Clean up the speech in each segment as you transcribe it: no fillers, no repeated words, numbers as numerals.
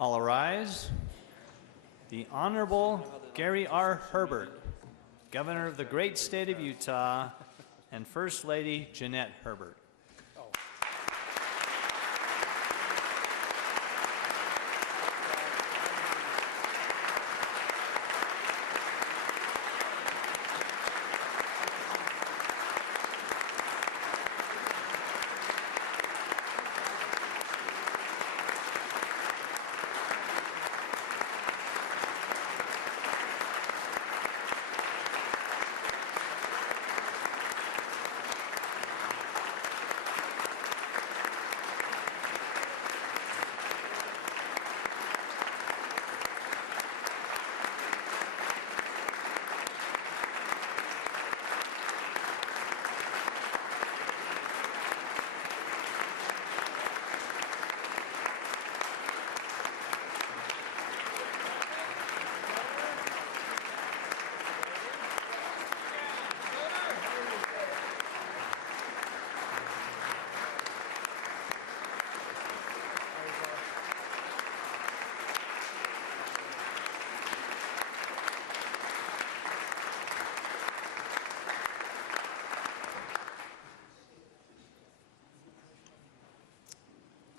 All rise. The Honorable Gary R. Herbert, Governor of the great state of Utah, and First Lady Jeanette Herbert.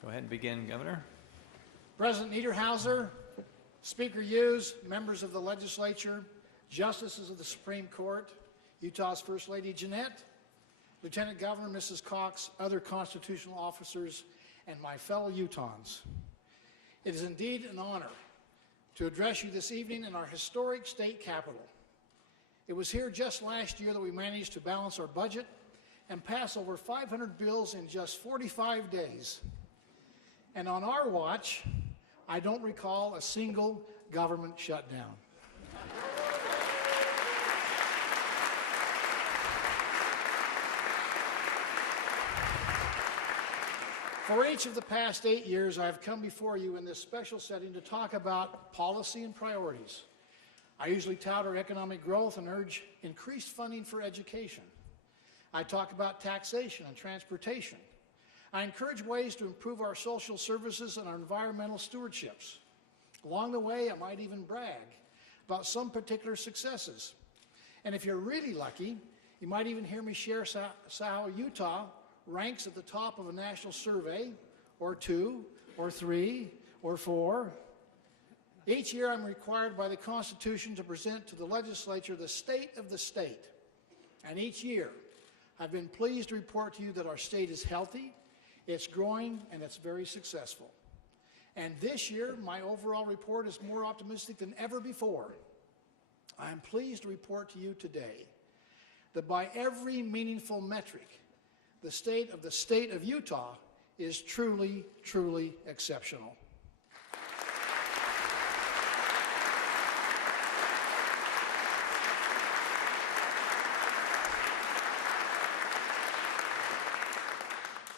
Go ahead and begin, Governor. President Niederhauser, Speaker Hughes, members of the legislature, justices of the Supreme Court, Utah's First Lady Jeanette, Lieutenant Governor Mrs. Cox, other constitutional officers, and my fellow Utahns. It is indeed an honor to address you this evening in our historic state capitol. It was here just last year that we managed to balance our budget and pass over 500 bills in just 45 days. And on our watch, I don't recall a single government shutdown. For each of the past 8 years, I have come before you in this special setting to talk about policy and priorities. I usually tout our economic growth and urge increased funding for education. I talk about taxation and transportation. I encourage ways to improve our social services and our environmental stewardships. Along the way, I might even brag about some particular successes. And if you're really lucky, you might even hear me share how Utah ranks at the top of a national survey, or 2, or 3, or 4. Each year, I'm required by the Constitution to present to the legislature the state of the state. And each year, I've been pleased to report to you that our state is healthy, it's growing, and it's very successful. And this year, my overall report is more optimistic than ever before. I am pleased to report to you today that by every meaningful metric, the state of Utah is truly, truly exceptional.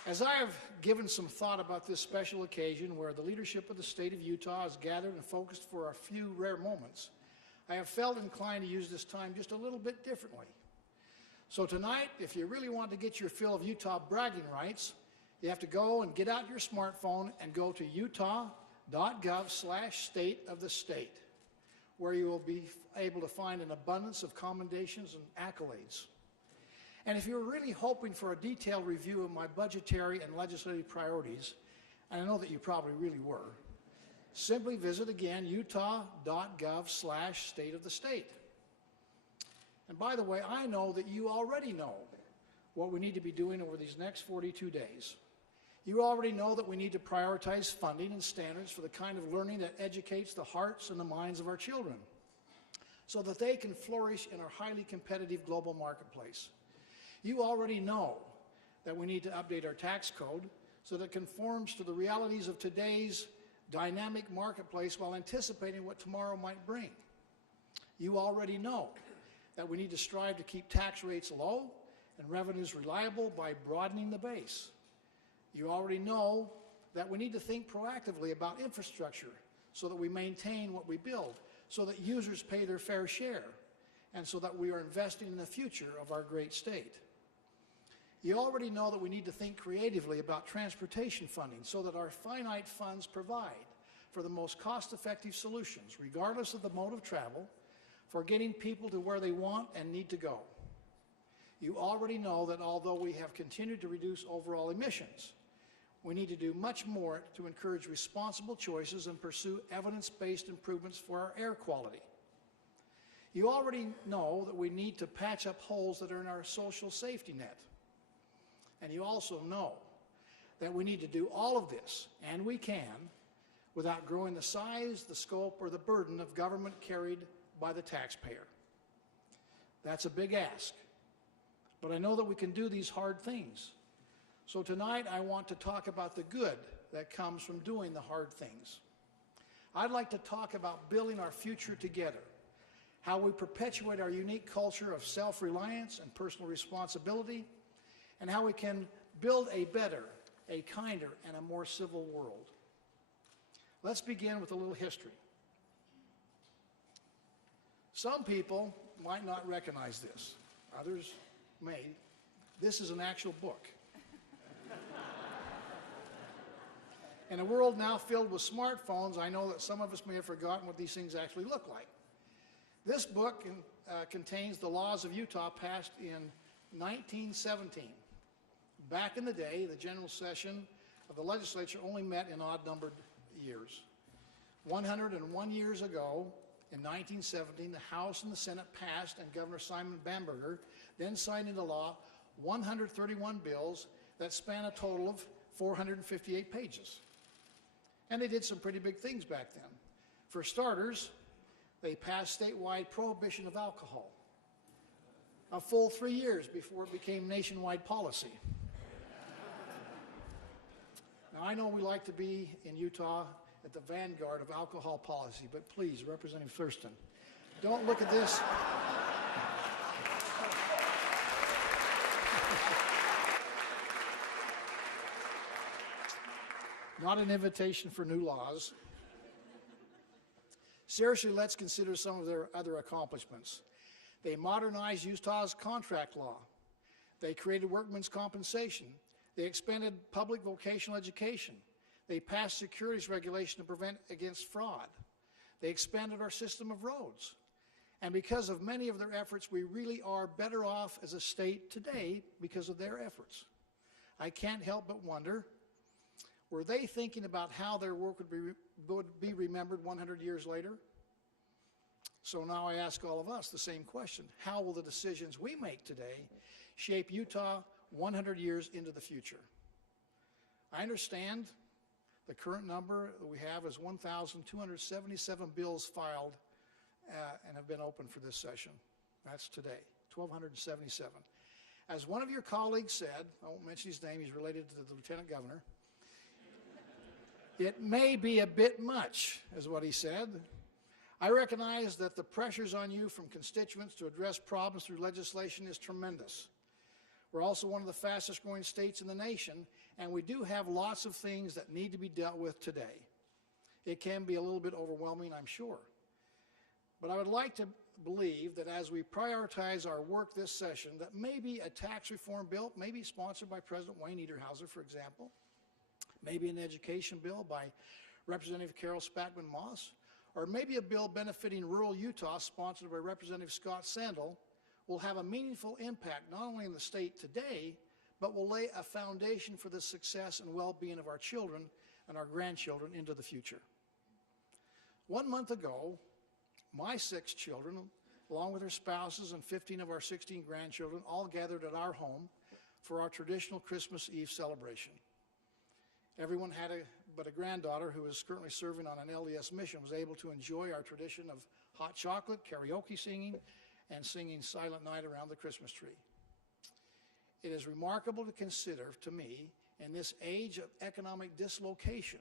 As I have given some thought about this special occasion where the leadership of the state of Utah is gathered and focused for a few rare moments, I have felt inclined to use this time just a little bit differently. So tonight, if you really want to get your fill of Utah bragging rights, you have to go and get out your smartphone and go to utah.gov/state of the state, where you will be able to find an abundance of commendations and accolades. And if you're really hoping for a detailed review of my budgetary and legislative priorities, and I know that you probably really were, simply visit again utah.gov/state of the state. And by the way, I know that you already know what we need to be doing over these next 42 days. You already know that we need to prioritize funding and standards for the kind of learning that educates the hearts and the minds of our children so that they can flourish in our highly competitive global marketplace. You already know that we need to update our tax code so that it conforms to the realities of today's dynamic marketplace while anticipating what tomorrow might bring. You already know that we need to strive to keep tax rates low and revenues reliable by broadening the base. You already know that we need to think proactively about infrastructure so that we maintain what we build, so that users pay their fair share, and so that we are investing in the future of our great state. You already know that we need to think creatively about transportation funding so that our finite funds provide for the most cost-effective solutions, regardless of the mode of travel, for getting people to where they want and need to go. You already know that although we have continued to reduce overall emissions, we need to do much more to encourage responsible choices and pursue evidence-based improvements for our air quality. You already know that we need to patch up holes that are in our social safety net. And you also know that we need to do all of this, and we can, without growing the size, the scope, or the burden of government carried by the taxpayer. That's a big ask, but I know that we can do these hard things. So tonight I want to talk about the good that comes from doing the hard things. I'd like to talk about building our future together, how we perpetuate our unique culture of self-reliance and personal responsibility, and how we can build a better, a kinder, and a more civil world. Let's begin with a little history. Some people might not recognize this. Others may. This is an actual book. In a world now filled with smartphones, I know that some of us may have forgotten what these things actually look like. This book contains the laws of Utah passed in 1917. Back in the day, the general session of the legislature only met in odd-numbered years. 101 years ago, in 1917, the House and the Senate passed, and Governor Simon Bamberger then signed into law 131 bills that span a total of 458 pages. And they did some pretty big things back then. For starters, they passed statewide prohibition of alcohol, a full 3 years before it became nationwide policy. Now, I know we like to be in Utah at the vanguard of alcohol policy, but please, Representative Thurston, don't look at this. Not an invitation for new laws. Seriously, let's consider some of their other accomplishments. They modernized Utah's contract law. They created workmen's compensation. They expanded public vocational education. They passed securities regulation to prevent against fraud. They expanded our system of roads. And because of many of their efforts, we really are better off as a state today because of their efforts. I can't help but wonder, were they thinking about how their work would be remembered 100 years later? So now I ask all of us the same question. How will the decisions we make today shape Utah 100 years into the future? I understand the current number that we have is 1,277 bills filed and have been open for this session. That's today, 1,277. As one of your colleagues said, I won't mention his name, he's related to the Lieutenant Governor, it may be a bit much, is what he said. I recognize that the pressures on you from constituents to address problems through legislation is tremendous. We're also one of the fastest growing states in the nation, and we do have lots of things that need to be dealt with today. It can be a little bit overwhelming, I'm sure. But I would like to believe that as we prioritize our work this session, that maybe a tax reform bill, maybe sponsored by President Wayne Ederhauser, for example, maybe an education bill by Representative Carol Spatman-Moss, or maybe a bill benefiting rural Utah sponsored by Representative Scott Sandell will have a meaningful impact not only in the state today, but will lay a foundation for the success and well-being of our children and our grandchildren into the future. 1 month ago, my 6 children, along with their spouses and 15 of our 16 grandchildren, all gathered at our home for our traditional Christmas Eve celebration. Everyone had but a granddaughter who is currently serving on an LDS mission was able to enjoy our tradition of hot chocolate, karaoke singing, and singing Silent Night around the Christmas tree. It is remarkable to consider, to me, in this age of economic dislocation,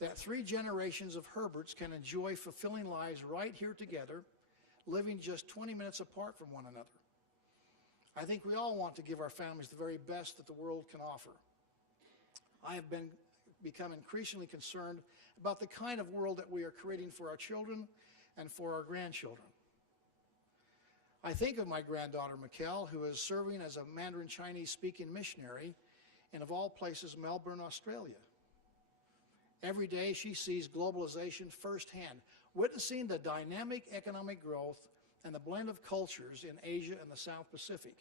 that 3 generations of Herberts can enjoy fulfilling lives right here together, living just 20 minutes apart from one another. I think we all want to give our families the very best that the world can offer. I have become increasingly concerned about the kind of world that we are creating for our children and for our grandchildren. I think of my granddaughter, Mikkel, who is serving as a Mandarin Chinese speaking missionary in, of all places, Melbourne, Australia. Every day she sees globalization firsthand, witnessing the dynamic economic growth and the blend of cultures in Asia and the South Pacific.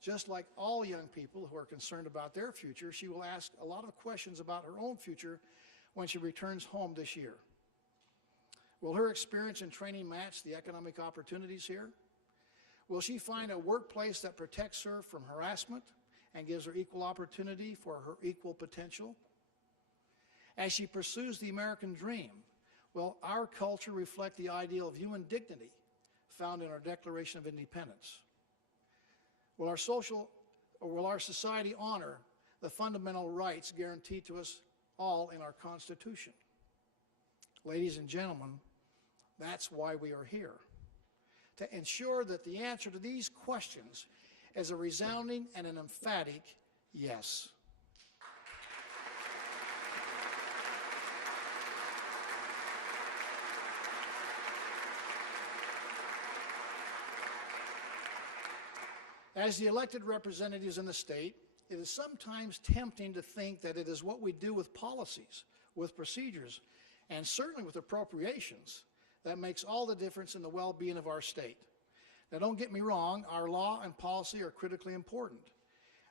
Just like all young people who are concerned about their future, she will ask a lot of questions about her own future when she returns home this year. Will her experience and training match the economic opportunities here? Will she find a workplace that protects her from harassment and gives her equal opportunity for her equal potential? As she pursues the American dream, will our culture reflect the ideal of human dignity found in our Declaration of Independence? Will our society honor the fundamental rights guaranteed to us all in our Constitution? Ladies and gentlemen, that's why we are here, to ensure that the answer to these questions is a resounding and an emphatic yes. As the elected representatives in the state, it is sometimes tempting to think that it is what we do with policies, with procedures, and certainly with appropriations that makes all the difference in the well-being of our state. Now, don't get me wrong, our law and policy are critically important.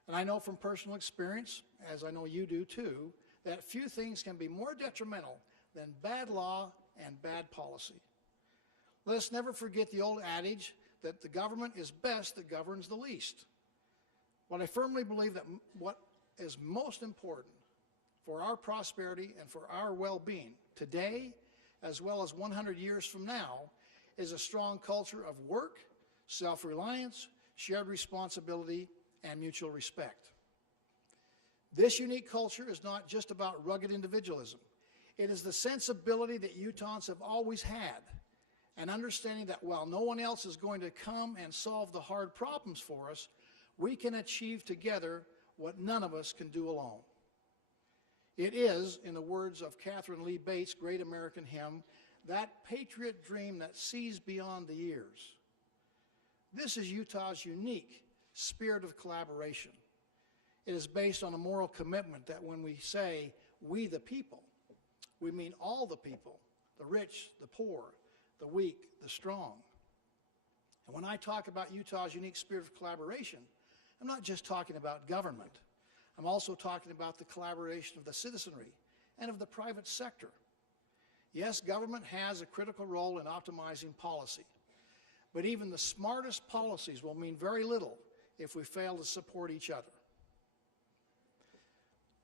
And I know from personal experience, as I know you do too, that few things can be more detrimental than bad law and bad policy. Let us never forget the old adage that the government is best that governs the least. But I firmly believe that what is most important for our prosperity and for our well-being today, as well as 100 years from now, is a strong culture of work, self-reliance, shared responsibility, and mutual respect. This unique culture is not just about rugged individualism. It is the sensibility that Utahns have always had, and understanding that while no one else is going to come and solve the hard problems for us, we can achieve together what none of us can do alone. It is, in the words of Catherine Lee Bates' great American hymn, that patriot dream that sees beyond the years. This is Utah's unique spirit of collaboration. It is based on a moral commitment that when we say, we the people, we mean all the people, the rich, the poor, the weak, the strong. And when I talk about Utah's unique spirit of collaboration, I'm not just talking about government. I'm also talking about the collaboration of the citizenry and of the private sector. Yes, government has a critical role in optimizing policy, but even the smartest policies will mean very little if we fail to support each other.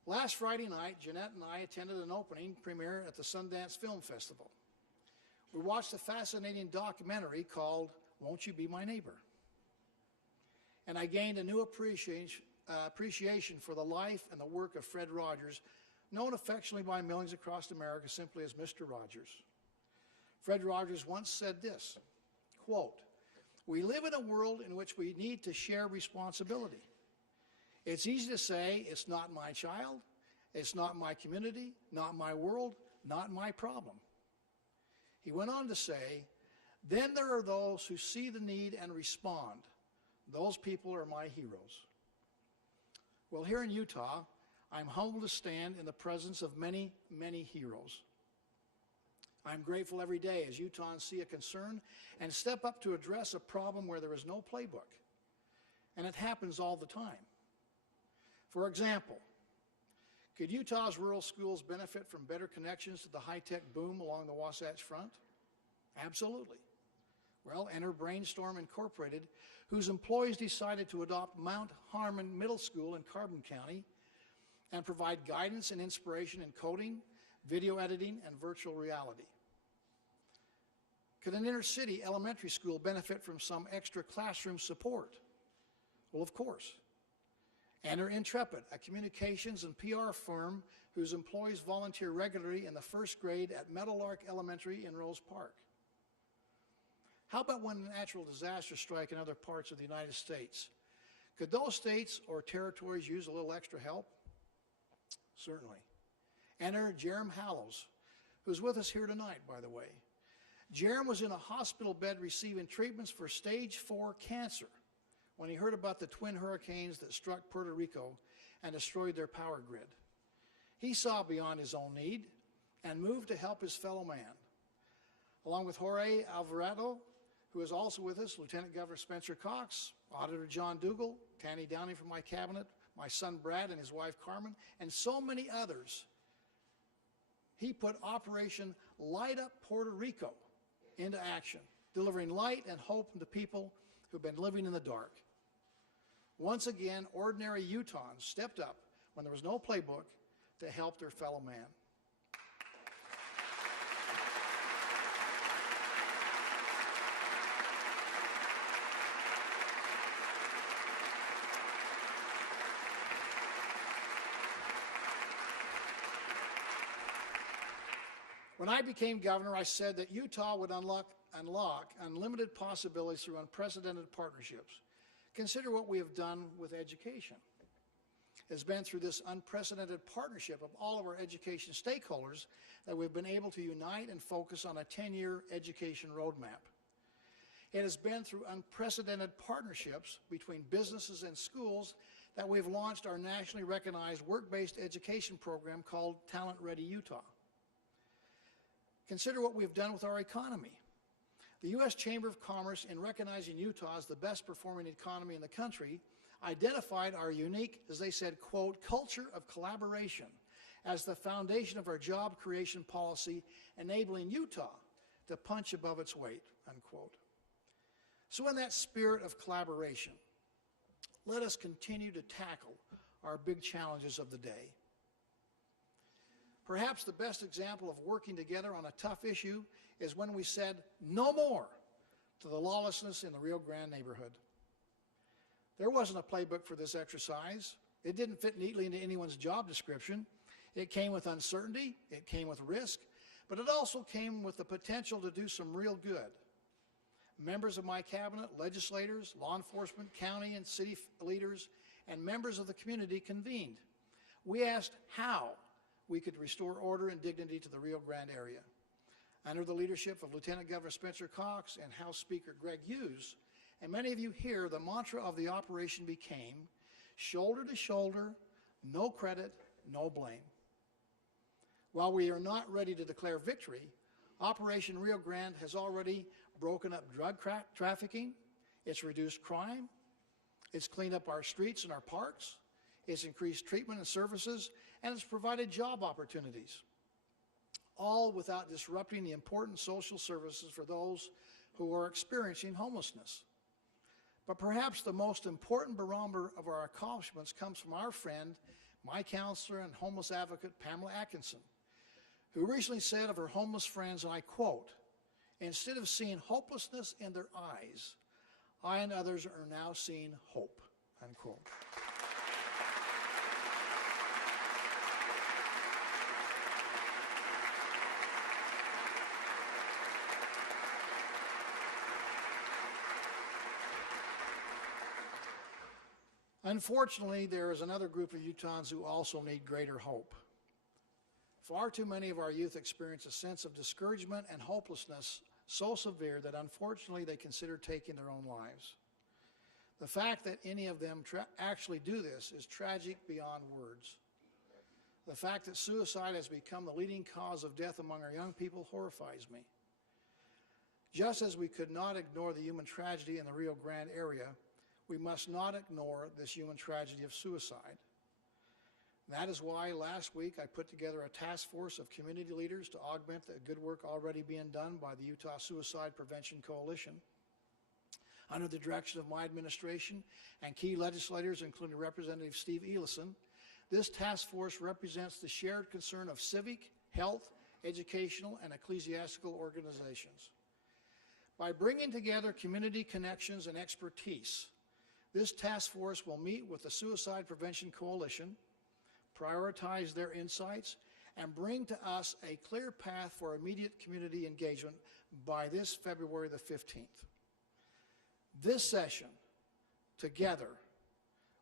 Last Friday night, Jeanette and I attended an opening premiere at the Sundance Film Festival. We watched a fascinating documentary called Won't You Be My Neighbor? And I gained a new appreciation for the life and the work of Fred Rogers, known affectionately by millions across America simply as Mr. Rogers. Fred Rogers once said this, quote, "We live in a world in which we need to share responsibility. It's easy to say, it's not my child, it's not my community, not my world, not my problem." He went on to say, "Then there are those who see the need and respond. Those people are my heroes." Well, here in Utah, I'm humbled to stand in the presence of many, many heroes. I'm grateful every day as Utahns see a concern and step up to address a problem where there is no playbook. And it happens all the time. For example, could Utah's rural schools benefit from better connections to the high-tech boom along the Wasatch Front? Absolutely. Well, enter Brainstorm Incorporated, whose employees decided to adopt Mount Harmon Middle School in Carbon County and provide guidance and inspiration in coding, video editing, and virtual reality. Could an inner-city elementary school benefit from some extra classroom support? Well, of course. Enter Intrepid, a communications and PR firm whose employees volunteer regularly in the first grade at Meadowlark Elementary in Rose Park. How about when natural disasters strike in other parts of the United States? Could those states or territories use a little extra help? Certainly. Enter Jerem Hallows, who's with us here tonight, by the way. Jerem was in a hospital bed receiving treatments for stage 4 cancer when he heard about the twin hurricanes that struck Puerto Rico and destroyed their power grid. He saw beyond his own need and moved to help his fellow man. Along with Jorge Alvarado, who is also with us, Lieutenant Governor Spencer Cox, Auditor John Dougal, Tanny Downey from my cabinet, my son Brad and his wife Carmen, and so many others, he put Operation Light Up Puerto Rico into action, delivering light and hope to people who've been living in the dark. Once again, ordinary Utahns stepped up when there was no playbook to help their fellow man. When I became governor, I said that Utah would unlock unlimited possibilities through unprecedented partnerships. Consider what we have done with education. It's been through this unprecedented partnership of all of our education stakeholders that we've been able to unite and focus on a 10-year education roadmap. It has been through unprecedented partnerships between businesses and schools that we've launched our nationally recognized work-based education program called Talent Ready Utah. Consider what we've done with our economy. The U.S. Chamber of Commerce, in recognizing Utah as the best performing economy in the country, identified our unique, as they said, quote, culture of collaboration as the foundation of our job creation policy, enabling Utah to punch above its weight, unquote. So in that spirit of collaboration, let us continue to tackle our big challenges of the day. Perhaps the best example of working together on a tough issue is when we said no more to the lawlessness in the Rio Grande neighborhood. There wasn't a playbook for this exercise. It didn't fit neatly into anyone's job description. It came with uncertainty, it came with risk, but it also came with the potential to do some real good. Members of my cabinet, legislators, law enforcement, county and city leaders, and members of the community convened. We asked how we could restore order and dignity to the Rio Grande area. Under the leadership of Lieutenant Governor Spencer Cox and House Speaker Greg Hughes, and many of you here, the mantra of the operation became shoulder to shoulder, no credit, no blame. While we are not ready to declare victory, Operation Rio Grande has already broken up drug trafficking, it's reduced crime, it's cleaned up our streets and our parks, it's increased treatment and services, and it's provided job opportunities, all without disrupting the important social services for those who are experiencing homelessness. But perhaps the most important barometer of our accomplishments comes from our friend, my counselor and homeless advocate, Pamela Atkinson, who recently said of her homeless friends, and I quote, "Instead of seeing hopelessness in their eyes, I and others are now seeing hope," unquote. Unfortunately, there is another group of Utahns who also need greater hope. Far too many of our youth experience a sense of discouragement and hopelessness so severe that unfortunately they consider taking their own lives. The fact that any of them actually do this is tragic beyond words. The fact that suicide has become the leading cause of death among our young people horrifies me. Just as we could not ignore the human tragedy in the Rio Grande area, we must not ignore this human tragedy of suicide. That is why last week I put together a task force of community leaders to augment the good work already being done by the Utah Suicide Prevention Coalition. Under the direction of my administration and key legislators, including Representative Steve Elison, this task force represents the shared concern of civic, health, educational, and ecclesiastical organizations. By bringing together community connections and expertise, this task force will meet with the Suicide Prevention Coalition, prioritize their insights, and bring to us a clear path for immediate community engagement by this February the 15th. This session, together,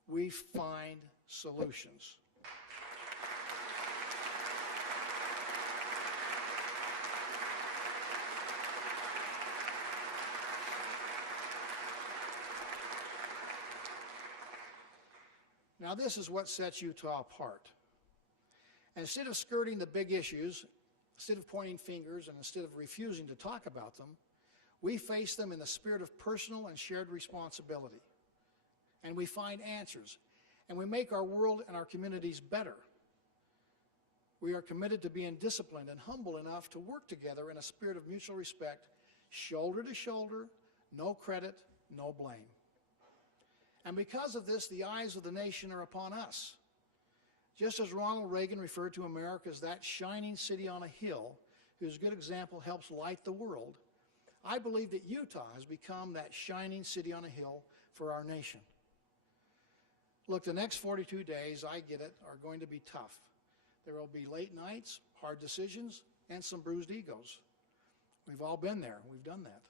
we find solutions. Now, this is what sets Utah apart. And instead of skirting the big issues, instead of pointing fingers, and instead of refusing to talk about them, we face them in the spirit of personal and shared responsibility. And we find answers, and we make our world and our communities better. We are committed to being disciplined and humble enough to work together in a spirit of mutual respect, shoulder to shoulder, no credit, no blame. And because of this, the eyes of the nation are upon us. Just as Ronald Reagan referred to America as that shining city on a hill whose good example helps light the world, I believe that Utah has become that shining city on a hill for our nation. Look, the next 42 days, I get it, are going to be tough. There will be late nights, hard decisions, and some bruised egos. We've all been there. We've done that.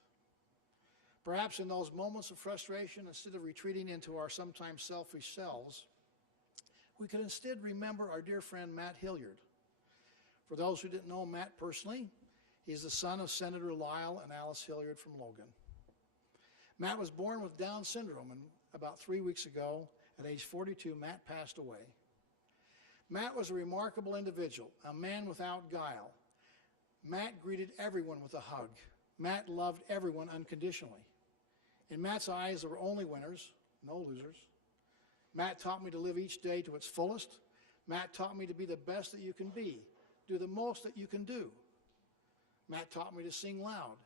Perhaps in those moments of frustration, instead of retreating into our sometimes selfish selves, we could instead remember our dear friend Matt Hilliard. For those who didn't know Matt personally, he's the son of Senator Lyle and Alice Hilliard from Logan. Matt was born with Down syndrome, and about 3 weeks ago, at age 42, Matt passed away. Matt was a remarkable individual, a man without guile. Matt greeted everyone with a hug. Matt loved everyone unconditionally. In Matt's eyes, there were only winners, no losers. Matt taught me to live each day to its fullest. Matt taught me to be the best that you can be, do the most that you can do. Matt taught me to sing loud,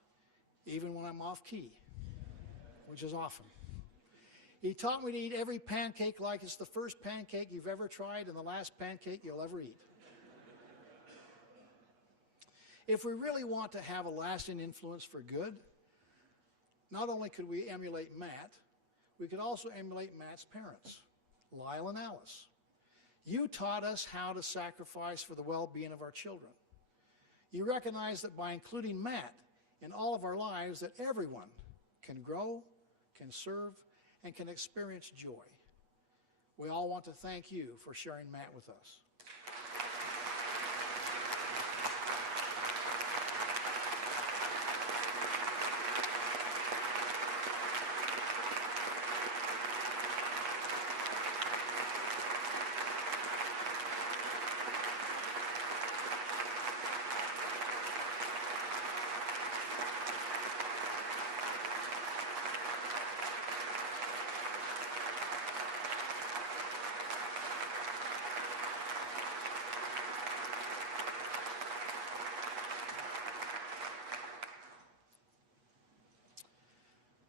even when I'm off key, which is often. He taught me to eat every pancake like it's the first pancake you've ever tried and the last pancake you'll ever eat. If we really want to have a lasting influence for good, not only could we emulate Matt, we could also emulate Matt's parents, Lyle and Alice. You taught us how to sacrifice for the well-being of our children. You recognize that by including Matt in all of our lives, that everyone can grow, can serve, and can experience joy. We all want to thank you for sharing Matt with us.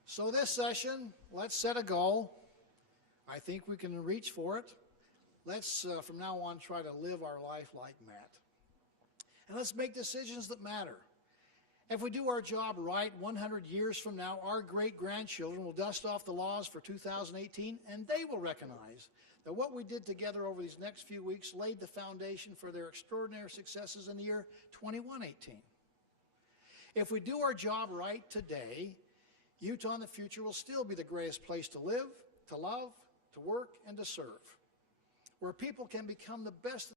So this session, let's set a goal. I think we can reach for it. Let's, from now on, try to live our life like Matt. And let's make decisions that matter. If we do our job right, 100 years from now, our great-grandchildren will dust off the laws for 2018, and they will recognize that what we did together over these next few weeks laid the foundation for their extraordinary successes in the year 2118. If we do our job right today, Utah in the future will still be the greatest place to live, to love, to work, and to serve, where people can become the best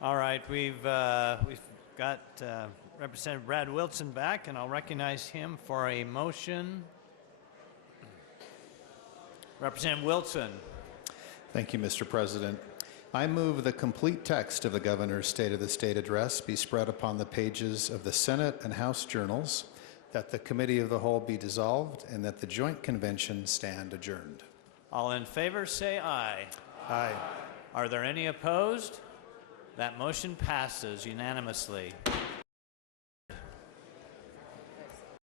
All right, we've got Representative Brad Wilson back, and I'll recognize him for a motion. Representative Wilson. Thank you, Mr. President. I move the complete text of the Governor's State of the State address be spread upon the pages of the Senate and House journals, that the Committee of the Whole be dissolved, and that the joint convention stand adjourned. All in favor, say aye. Aye. Are there any opposed? That motion passes unanimously.